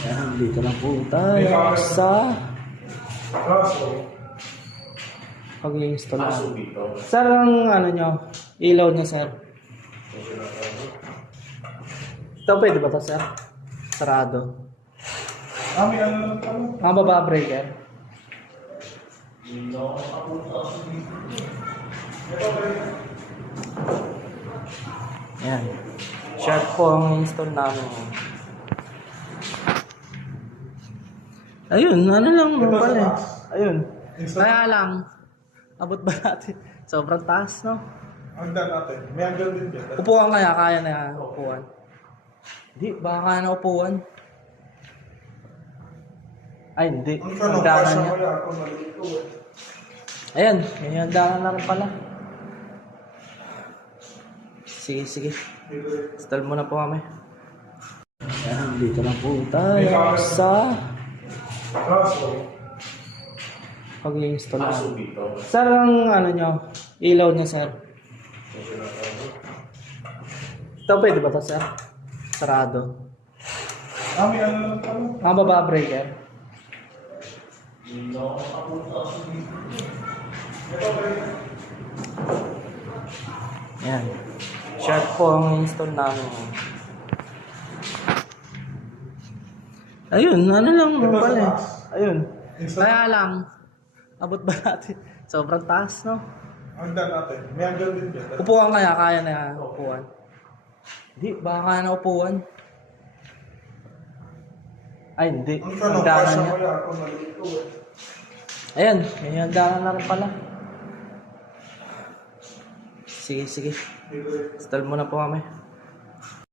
Ayan, dito na po tayo sa pag-i-install na. Sir, ang ano nyo, ilaw nyo, sir. Ito, pwede ba ito, sir? Sarado. May ano lang kami. Mga baba breaker. Ayan. Short po ang install namin. Ayun, ano lang Ito pala sa eh. taas? Ayun. Install? Kaya lang, abot ba natin? Sobrang taas, no? Hanggang natin. May hanggang din dyan. Upuan kaya na yan, upuan. Hindi, baka kaya na upuan. Ay, hindi. Ang tanong, Hangganan kasya niya. kaya ako nalito eh. Ayan, may hangganan na rin pala. Sige, sige. Install muna po kami. Ayan, dito na po tayo sa Kaso, pag-i-install na. Sir, ang ano nyo, ilaw nyo, sir. Ito, pwede ba ito, sir? Sarado. may ano lang kami. Mga baba breaker. Ayan. Short po ang install namin. Ayun, ano lang Ito sa pala eh. taas? Ayun. Install? Kaya lang, abot ba natin? Sobrang taas, no? Hanggang natin. May hanggang din dyan. Upuan kaya na yan, upuan. Hindi, baka kaya na upuan. Ay, hindi. Ang tanong, Hangganan kasya niya. kaya ako nalito eh. Ayan, may hangganan na rin pala. Sige, sige. Install muna po kami.